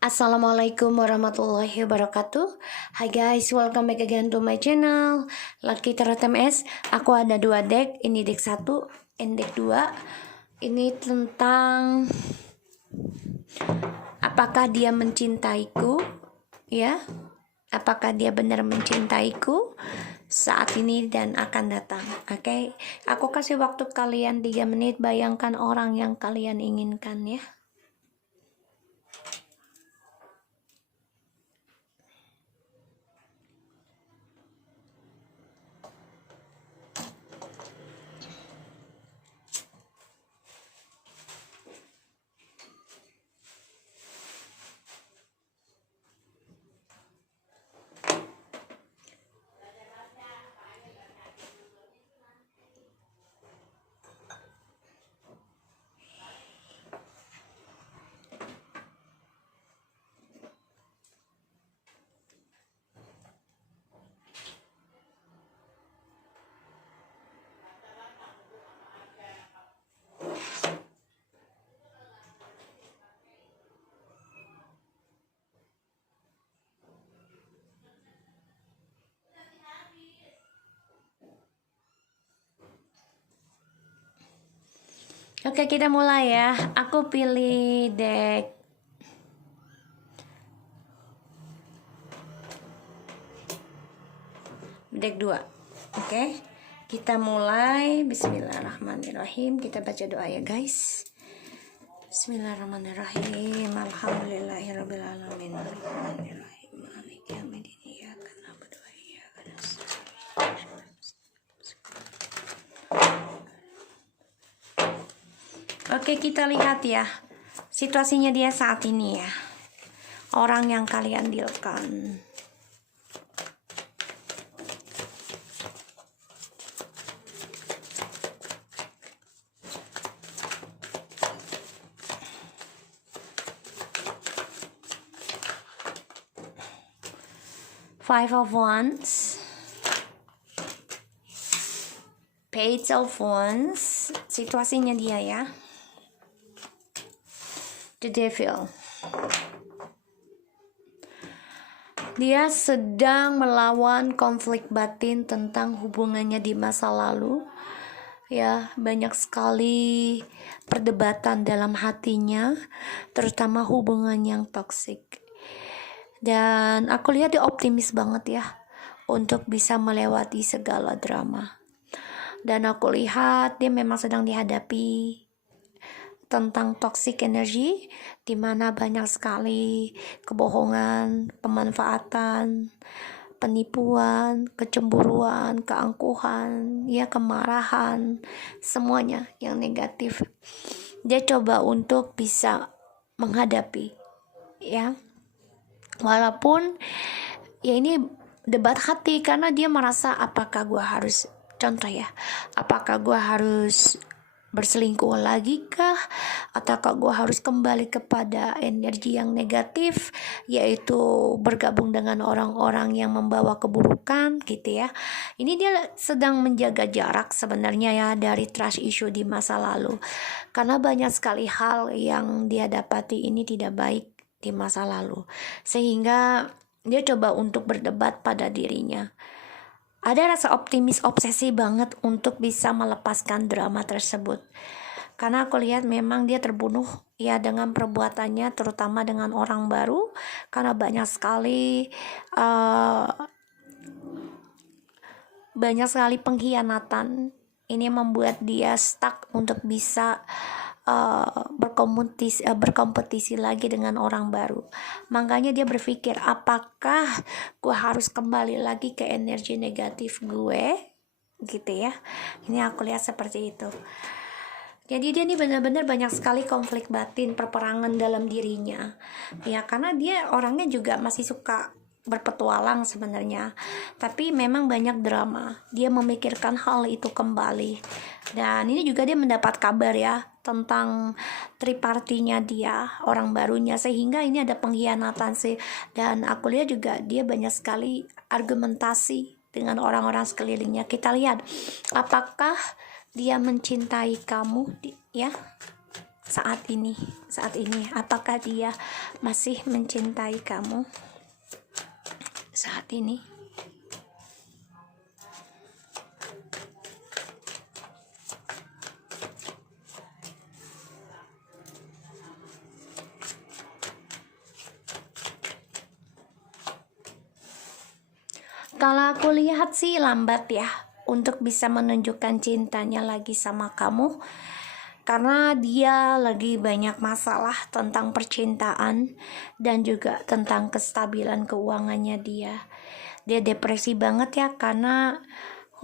Assalamualaikum warahmatullahi wabarakatuh. Hi guys, welcome back again to my channel Lucky Tarot MS. Aku ada dua deck, ini deck 1 and deck 2. Ini tentang apakah dia mencintaiku, ya? Apakah dia benar mencintaiku saat ini dan akan datang. Oke, aku kasih waktu kalian 3 menit, bayangkan orang yang kalian inginkan, ya. Oke, kita mulai ya. Aku pilih deck deck 2. Oke. Kita mulai. Bismillahirrahmanirrahim. Kita baca doa ya, guys. Bismillahirrahmanirrahim. Alhamdulillahirabbil alamin. Arrahmanirrahim. Maliki yaumiddin. Iyyaka na'budu wa iyyaka nasta'in. Oke, kita lihat ya situasinya dia saat ini ya. Orang yang kalian dealkan. Five of Wands, Page of Wands, situasinya dia ya. The Devil. Dia sedang melawan konflik batin tentang hubungannya di masa lalu. Ya, banyak sekali perdebatan dalam hatinya, terutama hubungan yang toksik. Dan aku lihat dia optimis banget ya untuk bisa melewati segala drama. Dan aku lihat dia memang sedang dihadapi tentang toxic energy, di mana banyak sekali kebohongan, pemanfaatan, penipuan, kecemburuan, keangkuhan, ya kemarahan, semuanya yang negatif. Dia coba untuk bisa menghadapi, ya. Walaupun ya ini debat hati, karena dia merasa apakah gue harus, contoh ya, apakah gue harus berselingkuh lagi kah, ataukah gue harus kembali kepada energi yang negatif, yaitu bergabung dengan orang-orang yang membawa keburukan gitu ya. Ini dia sedang menjaga jarak sebenarnya ya dari trust issue di masa lalu, karena banyak sekali hal yang dia dapati ini tidak baik di masa lalu, sehingga dia coba untuk berdebat pada dirinya. Ada rasa optimis obsesi banget untuk bisa melepaskan drama tersebut. Karena aku lihat memang dia terbunuh ya dengan perbuatannya, terutama dengan orang baru, karena banyak sekali pengkhianatan. Ini membuat dia stuck untuk bisa berkompetisi lagi dengan orang baru. Makanya dia berpikir, apakah gue harus kembali lagi ke energi negatif gue, gitu ya. Ini aku lihat seperti itu. Jadi dia nih benar-benar banyak sekali konflik batin, perperangan dalam dirinya. Ya, karena dia orangnya juga masih suka berpetualang sebenarnya, tapi memang banyak drama. Dia memikirkan hal itu kembali. Dan ini juga dia mendapat kabar ya tentang tripartinya dia, orang barunya, sehingga ini ada pengkhianatan sih. Dan aku lihat juga dia banyak sekali argumentasi dengan orang-orang sekelilingnya. Kita lihat apakah dia mencintai kamu ya. saat ini apakah dia masih mencintai kamu saat ini? Kalau aku lihat sih lambat ya untuk bisa menunjukkan cintanya lagi sama kamu, karena dia lagi banyak masalah tentang percintaan dan juga tentang kestabilan keuangannya dia. Dia depresi banget ya, karena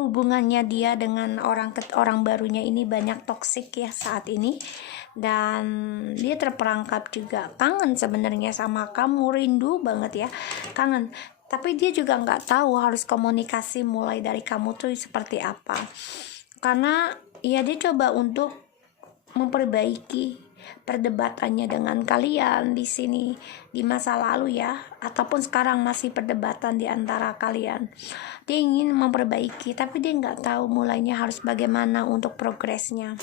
hubungannya dia dengan orang barunya ini banyak toksik ya saat ini, dan dia terperangkap juga kangen sebenarnya sama kamu, rindu banget ya, kangen. Tapi dia juga nggak tahu harus komunikasi mulai dari kamu tuh seperti apa, karena ya dia coba untuk memperbaiki perdebatannya dengan kalian di sini di masa lalu ya, ataupun sekarang masih perdebatan di antara kalian. Dia ingin memperbaiki, tapi dia nggak tahu mulainya harus bagaimana untuk progresnya.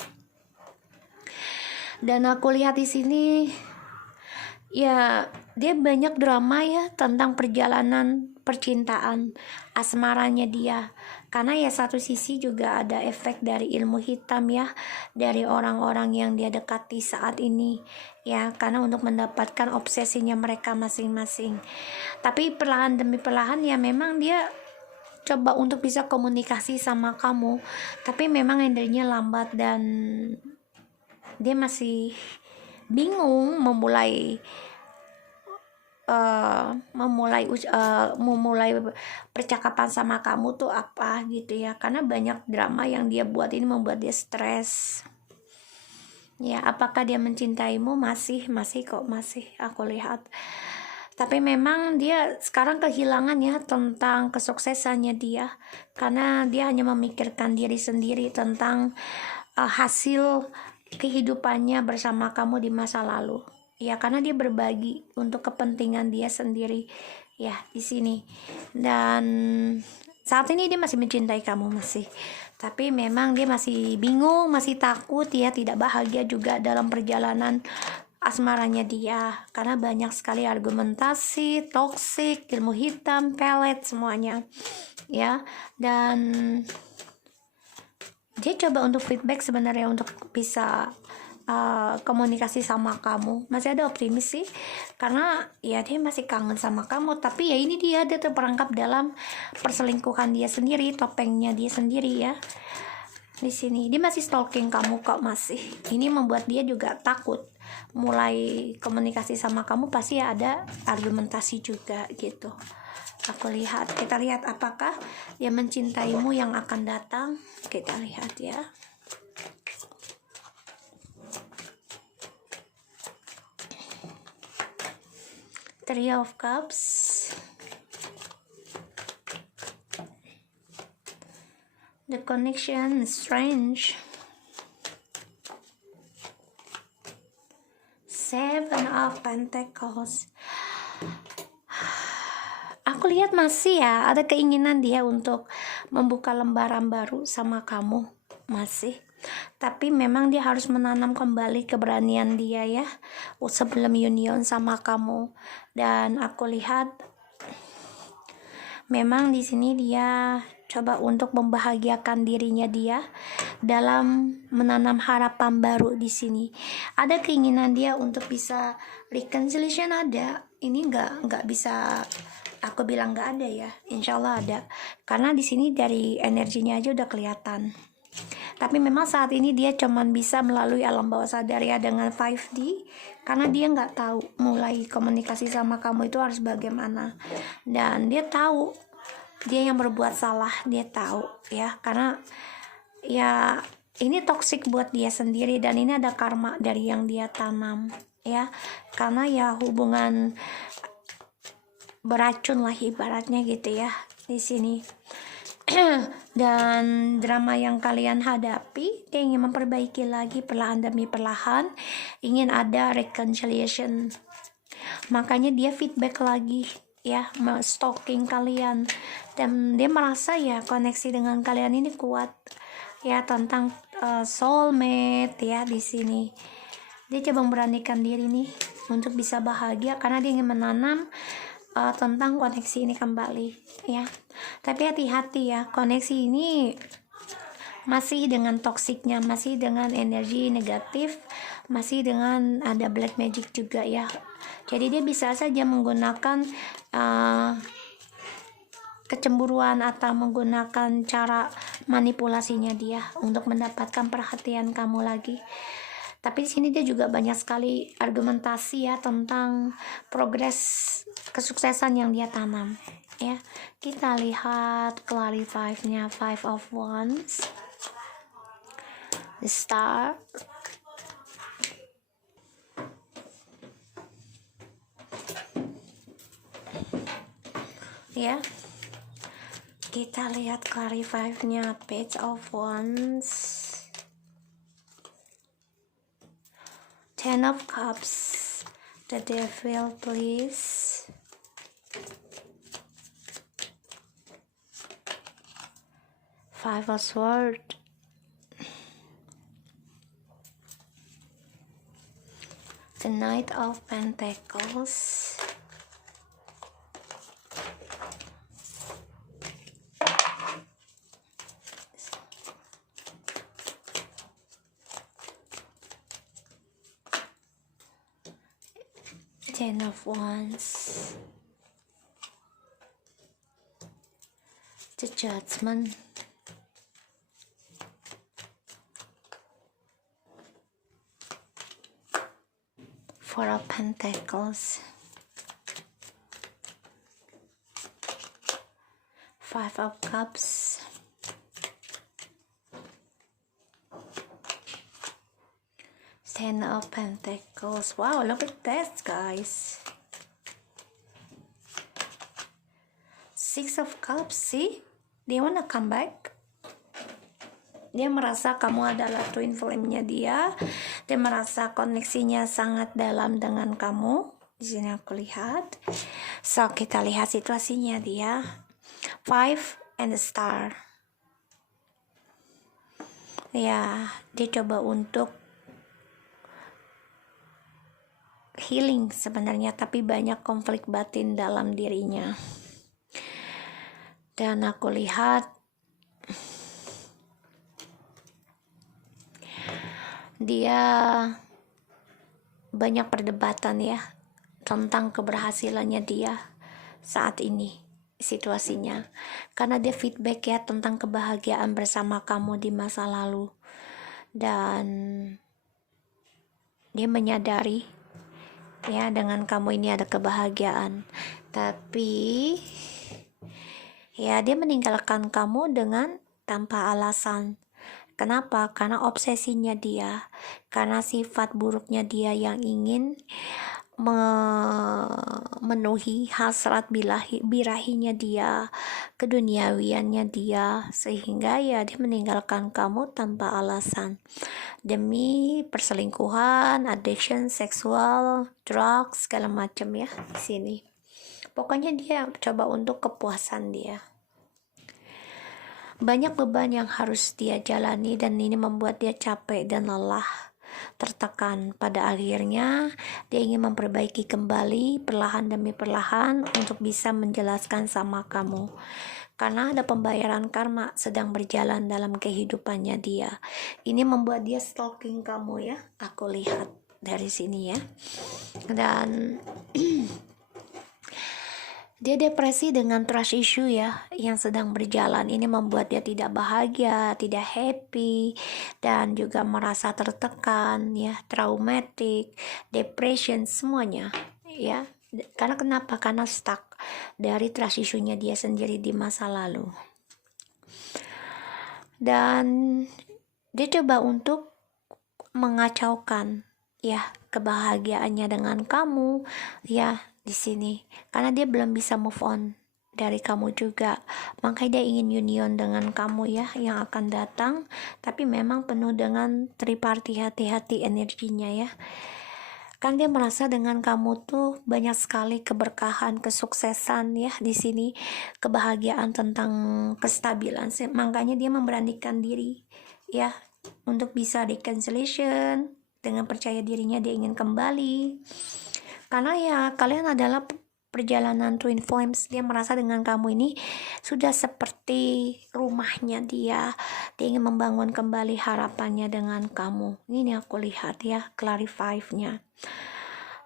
Dan aku lihat di sini ya dia banyak drama ya tentang perjalanan percintaan asmaranya dia, karena ya satu sisi juga ada efek dari ilmu hitam ya, dari orang-orang yang dia dekati saat ini ya, karena untuk mendapatkan obsesinya mereka masing-masing. Tapi perlahan demi perlahan ya memang dia coba untuk bisa komunikasi sama kamu, tapi memang energinya lambat dan dia masih bingung memulai percakapan sama kamu tuh apa gitu ya, karena banyak drama yang dia buat ini membuat dia stres ya. Apakah dia mencintaimu? Masih kok, masih aku lihat. Tapi memang dia sekarang kehilangan ya tentang kesuksesannya dia, karena dia hanya memikirkan diri sendiri tentang hasil kehidupannya bersama kamu di masa lalu ya, karena dia berbagi untuk kepentingan dia sendiri ya di sini. Dan saat ini dia masih mencintai kamu masih, tapi memang dia masih bingung, masih takut ya, tidak bahagia juga dalam perjalanan asmaranya dia, karena banyak sekali argumentasi toksik, ilmu hitam, pelet semuanya ya. Dan dia coba untuk feedback sebenarnya untuk bisa komunikasi sama kamu, masih ada optimis sih, karena ya dia masih kangen sama kamu. Tapi ya ini dia terperangkap dalam perselingkuhan dia sendiri, topengnya dia sendiri ya. Di sini dia masih stalking kamu kok, masih. Ini membuat dia juga takut mulai komunikasi sama kamu, pasti ada argumentasi juga gitu. Aku lihat, kita lihat apakah dia mencintaimu yang akan datang. Kita lihat ya. Three of Cups, the connection is strange, Seven of Pentacles. Aku lihat masih ya ada keinginan dia untuk membuka lembaran baru sama kamu, masih. Tapi memang dia harus menanam kembali keberanian dia ya sebelum union sama kamu. Dan aku lihat memang di sini dia coba untuk membahagiakan dirinya dia dalam menanam harapan baru di sini. Ada keinginan dia untuk bisa reconciliation, ada. Ini nggak bisa aku bilang nggak ada ya, insya Allah ada, karena di sini dari energinya aja udah kelihatan. Tapi memang saat ini dia cuman bisa melalui alam bawah sadar ya, dengan 5D, karena dia nggak tahu mulai komunikasi sama kamu itu harus bagaimana. Dan dia tahu dia yang berbuat salah, dia tahu ya, karena ya ini toksik buat dia sendiri, dan ini ada karma dari yang dia tanam ya, karena ya hubungan beracun lah ibaratnya gitu ya di sini. Dan drama yang kalian hadapi, dia ingin memperbaiki lagi perlahan demi perlahan, ingin ada reconciliation. Makanya dia feedback lagi ya, stalking kalian, dan dia merasa ya koneksi dengan kalian ini kuat ya, tentang soulmate ya di sini. Dia coba memberanikan diri nih untuk bisa bahagia karena dia ingin menanam tentang koneksi ini kembali ya. Tapi hati-hati ya, koneksi ini masih dengan toksiknya, masih dengan energi negatif, masih dengan ada black magic juga ya. Jadi dia bisa saja menggunakan kecemburuan atau menggunakan cara manipulasinya dia untuk mendapatkan perhatian kamu lagi. Tapi di sini dia juga banyak sekali argumentasi ya tentang progres kesuksesan yang dia tanam ya. Kita lihat clarify-nya Five of Wands, the Star, ya. Kita lihat clarify-nya Page of Wands, Ten of Cups, the Devil, please. Five of Swords, the Knight of Pentacles, Ten of Wands, the Judgment, Four of Pentacles, Five of Cups, Ten of Pentacles. Wow, look at this, guys. Six of Cups. See, they wanna come back. Dia merasa kamu adalah twin flame-nya dia. Dia merasa koneksinya sangat dalam dengan kamu. Di sini aku lihat. So, kita lihat situasinya dia. Five and the Star. Ya, dia coba untuk healing sebenarnya, tapi banyak konflik batin dalam dirinya. Dan aku lihat dia banyak perdebatan ya tentang keberhasilannya dia saat ini situasinya, karena dia feedback ya tentang kebahagiaan bersama kamu di masa lalu, dan dia menyadari ya dengan kamu ini ada kebahagiaan, tapi ya dia meninggalkan kamu dengan tanpa alasan. Kenapa? Karena obsesinya dia, karena sifat buruknya dia yang ingin memenuhi hasrat birahinya dia, keduniawiannya dia, sehingga ya dia meninggalkan kamu tanpa alasan demi perselingkuhan, addiction, seksual, drugs, segala macam ya di sini. Pokoknya dia coba untuk kepuasan dia. Banyak beban yang harus dia jalani dan ini membuat dia capek dan lelah, tertekan. Pada akhirnya dia ingin memperbaiki kembali perlahan demi perlahan untuk bisa menjelaskan sama kamu, karena ada pembayaran karma sedang berjalan dalam kehidupannya dia. Ini membuat dia stalking kamu ya, aku lihat dari sini ya. Dan dia depresi dengan trust issue ya yang sedang berjalan. Ini membuat dia tidak bahagia, tidak happy, dan juga merasa tertekan ya, traumatic, depression, semuanya ya. Karena kenapa? Karena stuck dari trust issue-nya dia sendiri di masa lalu. Dan dia coba untuk mengacaukan ya kebahagiaannya dengan kamu ya di sini, karena dia belum bisa move on dari kamu juga, makanya dia ingin union dengan kamu ya yang akan datang, tapi memang penuh dengan triparty, hati-hati energinya ya. Kan dia merasa dengan kamu tuh banyak sekali keberkahan, kesuksesan ya di sini, kebahagiaan tentang kestabilan, makanya dia memberanikan diri ya untuk bisa reconciliation dengan percaya dirinya dia ingin kembali. Karena ya kalian adalah perjalanan twin flames. Dia merasa dengan kamu ini sudah seperti rumahnya dia. Dia ingin membangun kembali harapannya dengan kamu. Ini aku lihat ya, clarify-nya.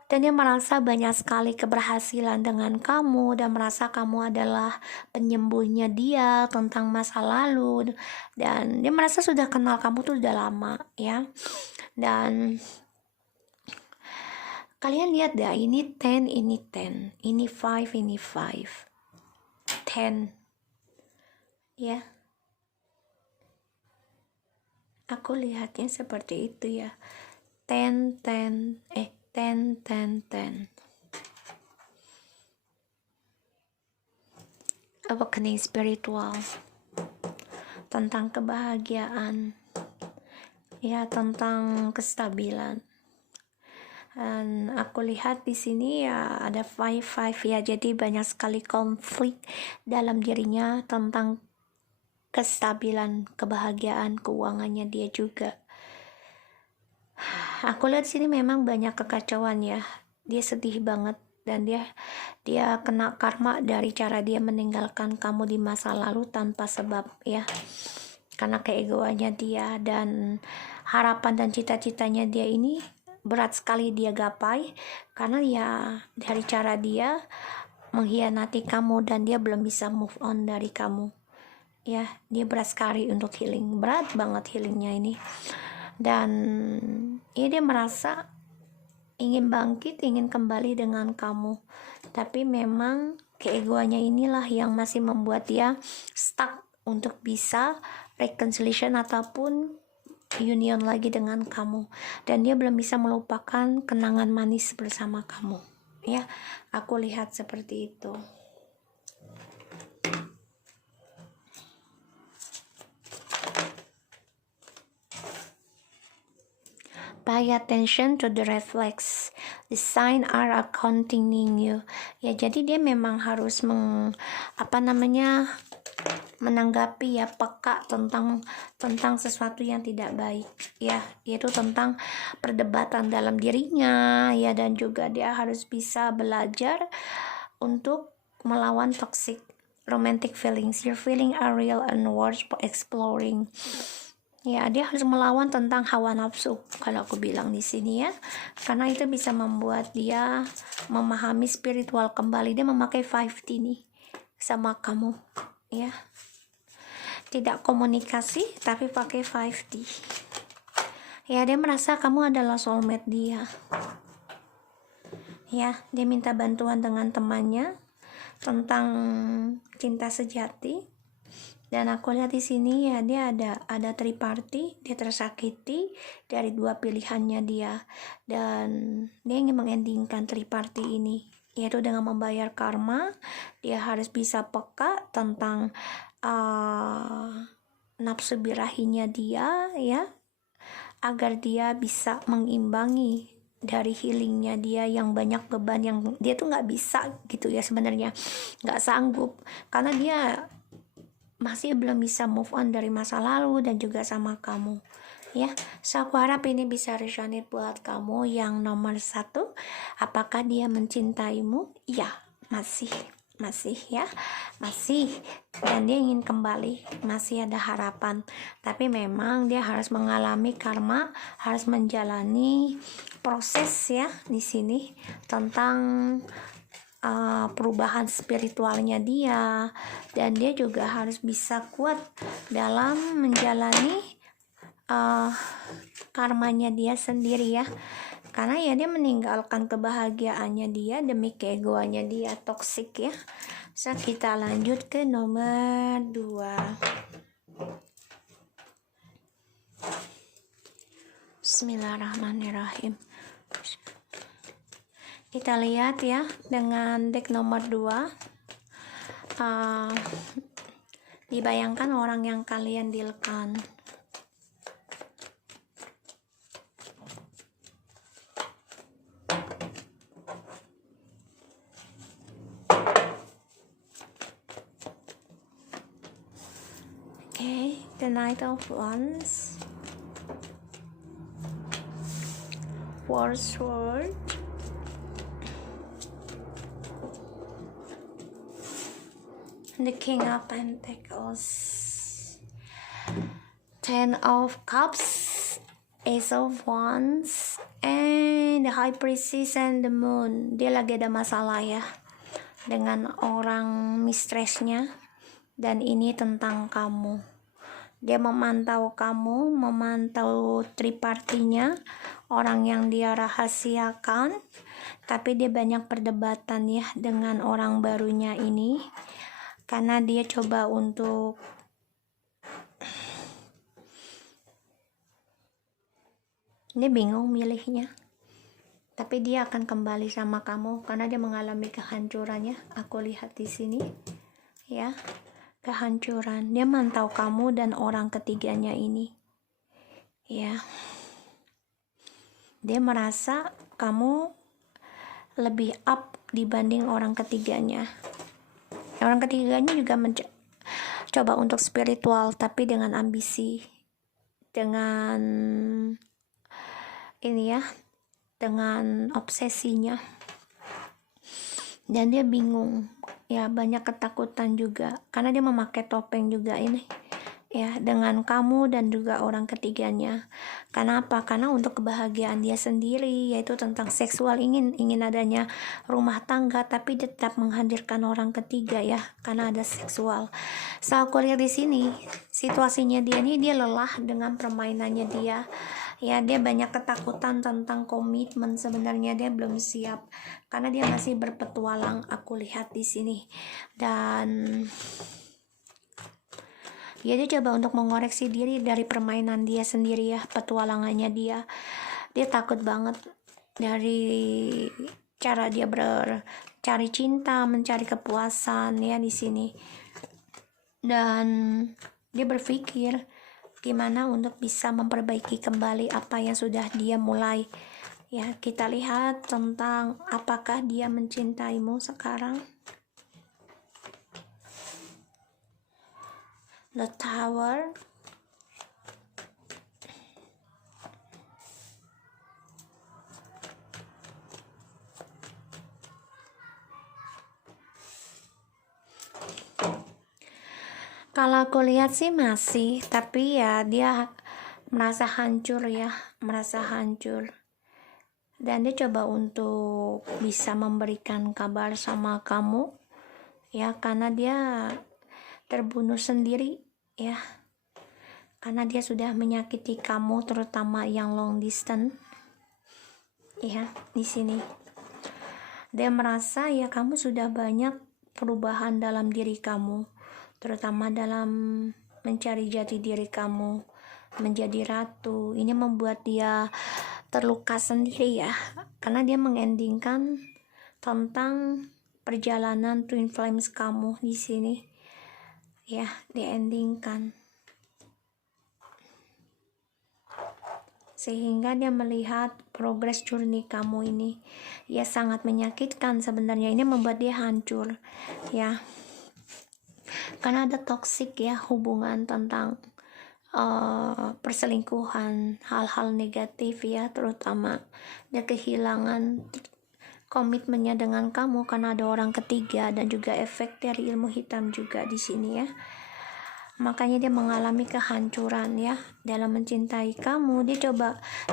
Dan dia merasa banyak sekali keberhasilan dengan kamu dan merasa kamu adalah penyembuhnya dia tentang masa lalu, dan dia merasa sudah kenal kamu tuh udah lama ya. Dan kalian lihat dah, ini 10, ini 10, ini 5, ini 5, 10 ya. Aku lihatnya seperti itu ya. 10, 10, 10, 10, 10. Awakening spiritual tentang kebahagiaan ya, tentang kestabilan. Dan aku lihat di sini ya ada 5 ya, jadi banyak sekali konflik dalam dirinya tentang kestabilan, kebahagiaan, keuangannya dia juga. Aku lihat sini memang banyak kekacauan ya. Dia sedih banget dan dia kena karma dari cara dia meninggalkan kamu di masa lalu tanpa sebab ya. Karena keegoannya dia dan harapan dan cita-citanya dia ini berat sekali dia gapai karena ya dari cara dia mengkhianati kamu dan dia belum bisa move on dari kamu. Ya, dia berat sekali untuk healing, berat banget healingnya ini. Dan ya dia merasa ingin bangkit, ingin kembali dengan kamu, tapi memang keegoannya inilah yang masih membuat dia stuck untuk bisa reconciliation ataupun union lagi dengan kamu, dan dia belum bisa melupakan kenangan manis bersama kamu ya. Aku lihat seperti itu. Pay attention to the reflex. The sign are accompanying you. Ya, jadi dia memang harus menanggapi ya, peka tentang sesuatu yang tidak baik ya, yaitu tentang perdebatan dalam dirinya ya, dan juga dia harus bisa belajar untuk melawan toxic romantic feelings. Your feeling are real and worth exploring. Ya, dia harus melawan tentang hawa nafsu kalau aku bilang di sini ya, karena itu bisa membuat dia memahami spiritual kembali. Dia memakai 5D nih sama kamu ya, tidak komunikasi tapi pakai 5D ya. Dia merasa kamu adalah soulmate dia ya. Dia minta bantuan dengan temannya tentang cinta sejati. Dan aku lihat di sini ya, dia ada triparty. Dia tersakiti dari dua pilihannya dia, dan dia ingin mengendingkan triparty ini, yaitu dengan membayar karma. Dia harus bisa peka tentang nafsu birahinya dia ya, agar dia bisa mengimbangi dari healingnya dia yang banyak beban yang dia tuh nggak bisa gitu ya, sebenarnya nggak sanggup karena dia masih belum bisa move on dari masa lalu dan juga sama kamu ya. So aku harap ini bisa resonate buat kamu yang nomor 1. Apakah dia mencintaimu? Ya, masih ya, masih, dan dia ingin kembali, masih ada harapan. Tapi memang dia harus mengalami karma, harus menjalani proses ya di sini tentang perubahan spiritualnya dia, dan dia juga harus bisa kuat dalam menjalani karmanya dia sendiri ya, karena ya dia meninggalkan kebahagiaannya dia demi keegoannya dia toksik ya. So kita lanjut ke nomor 2. Bismillahirrahmanirrahim. Kita lihat ya dengan deck nomor 2. Dibayangkan orang yang kalian dealkan. Okay, the Knight of Wands. Four Swords, the King of Pentacles, Ten of Cups, Ace of Wands, and the High Priestess and the Moon. Dia lagi ada masalah ya dengan orang mistressnya, dan ini tentang kamu. Dia memantau kamu, memantau tripartinya, orang yang dia rahasiakan, tapi dia banyak perdebatan ya dengan orang barunya ini, karena dia coba untuk dia bingung milihnya, tapi dia akan kembali sama kamu karena dia mengalami kehancurannya. Aku lihat di sini ya, kehancuran. Dia mantau kamu dan orang ketiganya ini ya. Dia merasa kamu lebih up dibanding orang ketiganya. Orang ketiganya juga coba untuk spiritual, tapi dengan ambisi, dengan ini ya, dengan obsesinya, dan dia bingung ya, banyak ketakutan juga karena dia memakai topeng juga ini ya, dengan kamu dan juga orang ketiganya. Kenapa? Karena untuk kebahagiaan dia sendiri, yaitu tentang seksual, ingin adanya rumah tangga, tapi dia tetap menghadirkan orang ketiga ya, karena ada seksual. So aku lihat di sini situasinya dia nih, dia lelah dengan permainannya dia ya. Dia banyak ketakutan tentang komitmen, sebenarnya dia belum siap karena dia masih berpetualang, aku lihat di sini. Dan dia coba untuk mengoreksi diri dari permainan dia sendiri ya, petualangannya dia. Dia takut banget dari cara dia cari cinta, mencari kepuasan ya di sini. Dan dia berpikir gimana untuk bisa memperbaiki kembali apa yang sudah dia mulai ya. Kita lihat tentang apakah dia mencintaimu sekarang. The Tower, kalau aku lihat sih masih, tapi ya dia merasa hancur ya, merasa hancur. Dan dia coba untuk bisa memberikan kabar sama kamu ya, karena dia terbunuh sendiri ya, karena dia sudah menyakiti kamu, terutama yang long distance ya. Di sini dia merasa ya kamu sudah banyak perubahan dalam diri kamu, terutama dalam mencari jati diri kamu, menjadi ratu. Ini membuat dia terluka sendiri ya, karena dia mengendingkan tentang perjalanan twin flames kamu di sini ya, diendingkan, sehingga dia melihat progress journey kamu ini ya, sangat menyakitkan sebenarnya. Ini membuat dia hancur ya, karena ada toxic ya, hubungan tentang perselingkuhan, hal-hal negatif ya, terutama dia kehilangan komitmennya dengan kamu karena ada orang ketiga, dan juga efek dari ilmu hitam juga di sini ya. Makanya dia mengalami kehancuran ya dalam mencintai kamu. Dia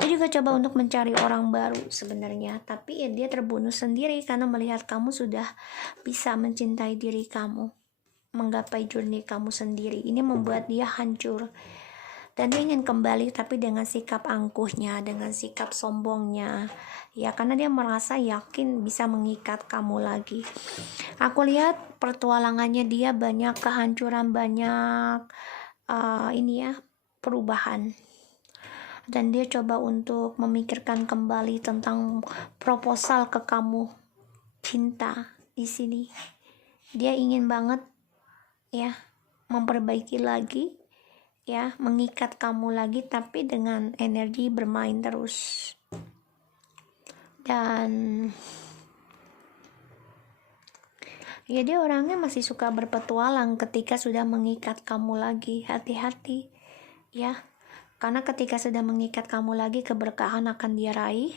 juga coba untuk mencari orang baru sebenarnya, tapi ya dia terbunuh sendiri karena melihat kamu sudah bisa mencintai diri kamu, menggapai journey kamu sendiri. Ini membuat dia hancur, dan dia ingin kembali, tapi dengan sikap angkuhnya, dengan sikap sombongnya ya, karena dia merasa yakin bisa mengikat kamu lagi. Aku lihat pertualangannya dia banyak kehancuran, banyak ini ya, perubahan. Dan dia coba untuk memikirkan kembali tentang proposal ke kamu, cinta di sini. Dia ingin banget ya memperbaiki lagi ya, mengikat kamu lagi, tapi dengan energi bermain terus. Dan ya dia orangnya masih suka berpetualang ketika sudah mengikat kamu lagi. Hati-hati ya, Karena ketika sudah mengikat kamu lagi, keberkahan akan dia raih,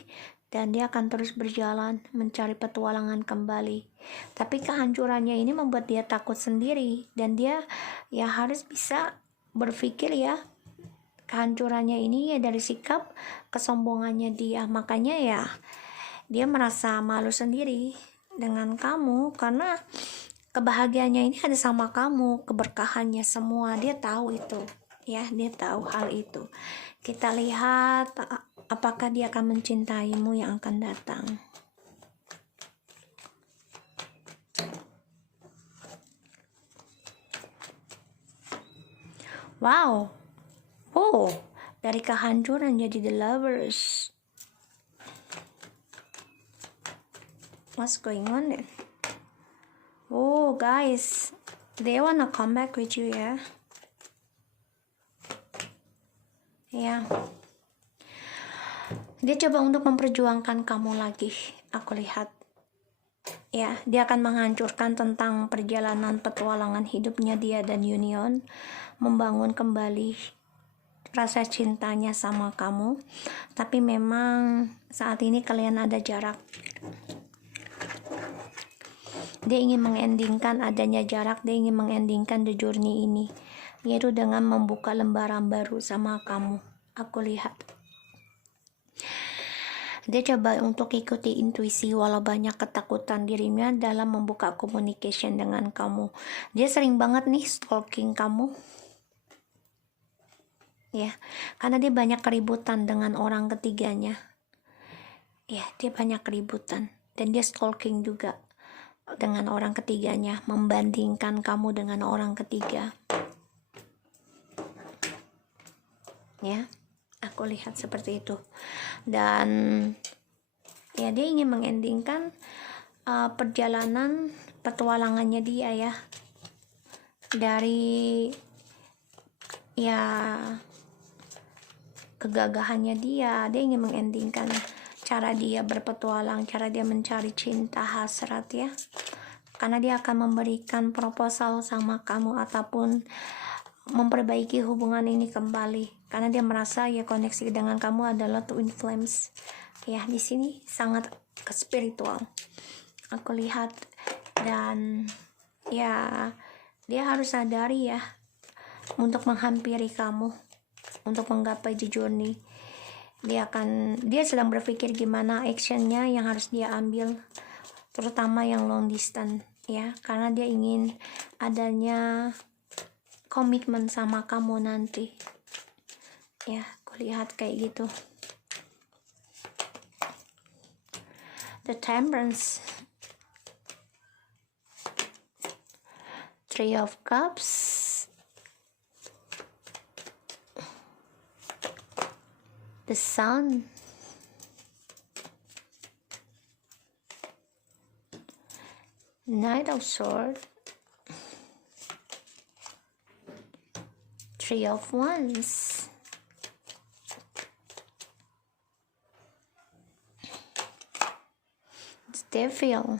dan dia akan terus berjalan mencari petualangan kembali. Tapi kehancurannya ini membuat dia takut sendiri, dan dia ya harus bisa berpikir ya, kehancurannya ini ya dari sikap kesombongannya dia. Makanya ya dia merasa malu sendiri dengan kamu, karena kebahagiaannya ini ada sama kamu, keberkahannya semua, dia tahu itu ya, dia tahu hal itu. Kita lihat apakah dia akan mencintaimu yang akan datang. Wow, oh, dari kehancuran jadi the lovers. What's going on then? Oh guys, they wanna come back with you ya. Ya, dia coba untuk memperjuangkan kamu lagi. Aku lihat ya, dia akan menghancurkan tentang perjalanan petualangan hidupnya dia dan Union, membangun kembali rasa cintanya sama kamu. Tapi memang saat ini kalian ada jarak. Dia ingin mengendingkan adanya jarak, dia ingin mengendingkan the journey ini, yaitu dengan membuka lembaran baru sama kamu. Aku lihat dia coba untuk ikuti intuisi, walau banyak ketakutan dirinya dalam membuka communication dengan kamu. Dia sering banget nih stalking kamu ya, karena dia banyak keributan dengan orang ketiganya ya. Dia banyak keributan dan dia stalking juga dengan orang ketiganya, membandingkan kamu dengan orang ketiga ya. Aku lihat seperti itu. Dan ya dia ingin mengendingkan perjalanan petualangannya dia ya, dari ya kegagahannya dia ingin mengendingkan cara dia berpetualang, cara dia mencari cinta hasrat ya. Karena dia akan memberikan proposal sama kamu ataupun memperbaiki hubungan ini kembali, karena dia merasa ya koneksi dengan kamu adalah twin flames ya. Di sini sangat spiritual aku lihat, dan ya dia harus sadari ya untuk menghampiri kamu, untuk menggapai the journey. Dia sedang berpikir gimana actionnya yang harus dia ambil, terutama yang long distance ya, karena dia ingin adanya komitmen sama kamu nanti ya. Aku lihat kayak gitu. The Temperance, Three of Cups, the Sun, Knight of Swords, Three of Wands, the Devil,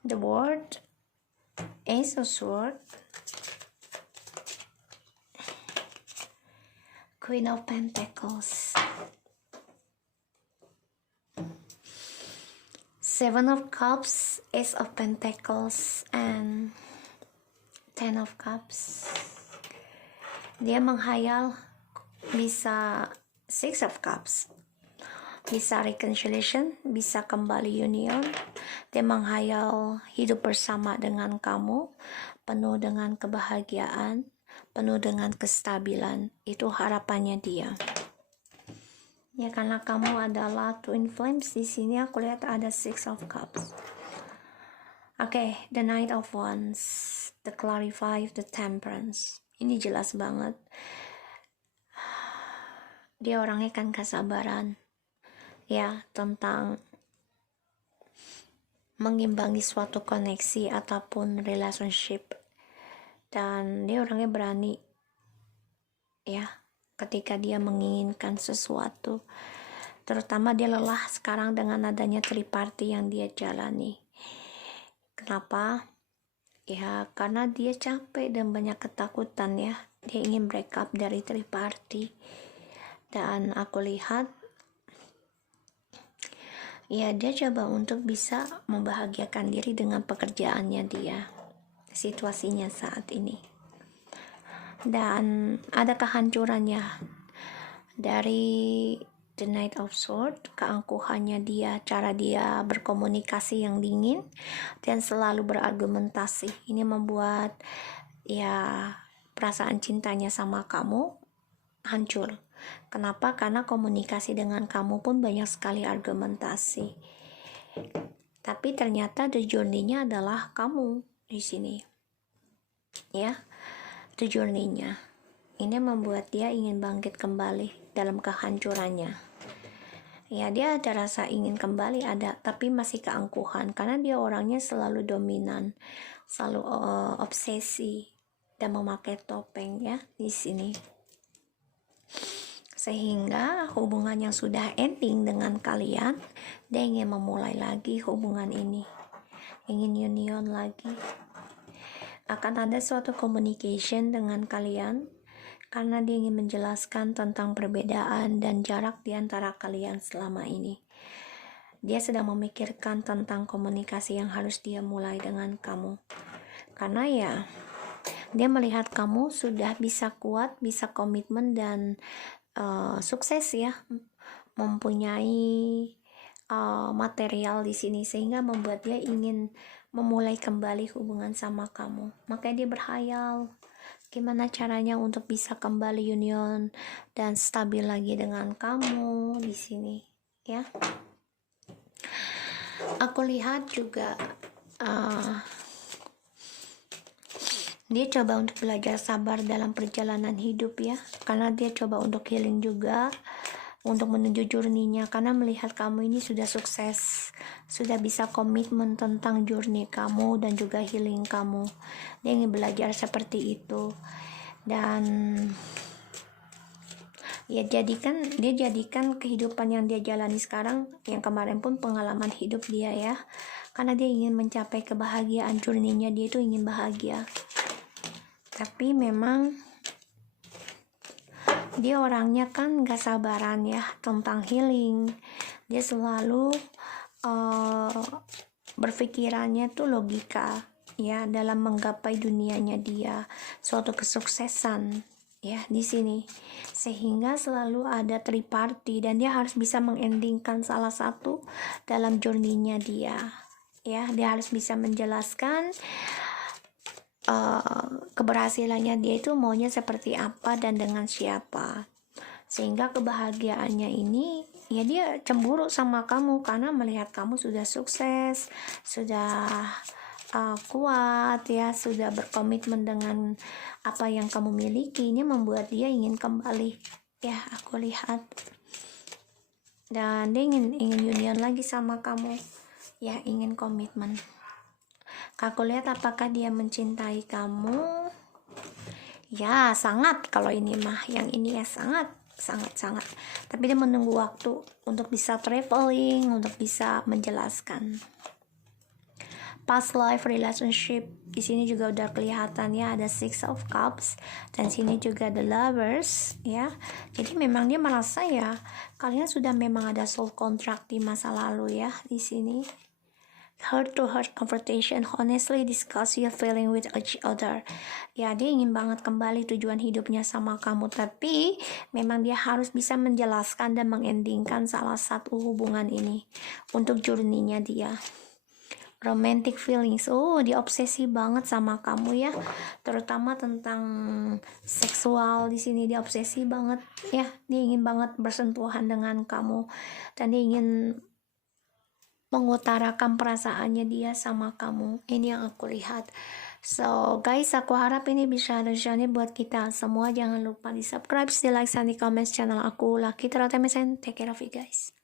the World, Ace of Swords, Queen of Pentacles, Seven of Cups, Ace of Pentacles, and Ten of Cups. Dia menghayal bisa Six of Cups, bisa reconciliation, bisa kembali union. Dia menghayal hidup bersama dengan kamu, penuh dengan kebahagiaan, penuh dengan kestabilan. Itu harapannya dia ya, karena kamu adalah twin flames. Di sini aku lihat ada Six of Cups. Oke, the Knight of Wands, the Clarify, the Temperance. Ini jelas banget dia orangnya kan kesabaran ya, tentang mengimbangi suatu koneksi ataupun relationship, dan dia orangnya berani ya ketika dia menginginkan sesuatu. Terutama dia lelah sekarang dengan adanya triparty yang dia jalani. Kenapa? ya, karena dia capek dan banyak ketakutan ya. Dia ingin break up dari third party. Dan aku lihat ya dia coba untuk bisa membahagiakan diri dengan pekerjaannya dia, situasinya saat ini. Dan ada kehancurannya dari The Knight of Swords, keangkuhannya dia, cara dia berkomunikasi yang dingin dan selalu berargumentasi. Ini membuat ya perasaan cintanya sama kamu hancur. Kenapa? Karena komunikasi dengan kamu pun banyak sekali argumentasi. Tapi ternyata the journey-nya adalah kamu di sini. Ya, the journey-nya. Ini membuat dia ingin bangkit kembali dalam kehancurannya. Ya, dia ada rasa ingin kembali ada, tapi masih keangkuhan karena dia orangnya selalu dominan, selalu obsesi dan memakai topeng ya di sini. Sehingga hubungan yang sudah ending dengan kalian, dia ingin memulai lagi hubungan ini, ingin union lagi. Akan ada suatu communication dengan kalian karena dia ingin menjelaskan tentang perbedaan dan jarak di antara kalian selama ini. Dia sedang memikirkan tentang komunikasi yang harus dia mulai dengan kamu. Karena ya, dia melihat kamu sudah bisa kuat, bisa komitmen dan sukses ya, mempunyai material di sini sehingga membuat dia ingin memulai kembali hubungan sama kamu. Makanya dia berhayal gimana caranya untuk bisa kembali union dan stabil lagi dengan kamu di sini ya. Aku lihat juga dia coba untuk belajar sabar dalam perjalanan hidup ya, karena dia coba untuk healing juga, untuk menuju journey-nya, karena melihat kamu ini sudah sukses, sudah bisa komitmen tentang journey kamu dan juga healing kamu. Dia ingin belajar seperti itu. Dan ya dia jadikan kehidupan yang dia jalani sekarang, yang kemarin pun pengalaman hidup dia ya, karena dia ingin mencapai kebahagiaan, journey-nya dia itu ingin bahagia. Tapi memang dia orangnya kan gak sabaran ya tentang healing. Dia selalu berpikirannya tuh logika ya dalam menggapai dunianya dia, suatu kesuksesan ya di sini. Sehingga selalu ada triparty dan dia harus bisa mengendingkan salah satu dalam journey-nya dia. Ya, dia harus bisa menjelaskan keberhasilannya dia itu maunya seperti apa dan dengan siapa, sehingga kebahagiaannya ini ya dia cemburu sama kamu karena melihat kamu sudah sukses, sudah kuat ya, sudah berkomitmen dengan apa yang kamu miliki. Ini membuat dia ingin kembali ya, aku lihat, dan dia ingin union lagi sama kamu ya, ingin komitmen. Aku lihat apakah dia mencintai kamu. Ya sangat, kalau ini mah yang ini ya sangat. Tapi dia menunggu waktu untuk bisa traveling, untuk bisa menjelaskan past life relationship. Di sini juga udah kelihatan ya, ada Six of Cups dan sini juga the Lovers ya. Jadi memang dia merasa ya kalian sudah memang ada soul contract di masa lalu ya di sini. Heart-to-heart confrontation, honestly discuss your feeling with each other. Ya, dia ingin banget kembali tujuan hidupnya sama kamu, tapi memang dia harus bisa menjelaskan dan mengendingkan salah satu hubungan ini untuk journey-nya dia. Romantic feelings, dia obsesi banget sama kamu ya, terutama tentang seksual. Di sini dia obsesi banget ya, dia ingin banget bersentuhan dengan kamu dan dia ingin mengutarakan perasaannya dia sama kamu. Ini yang aku lihat. So guys, aku harap ini bisa ada journey buat kita semua. Jangan lupa di subscribe, di like, dan di comment channel aku. Lucky Terotemisan, take care of you guys.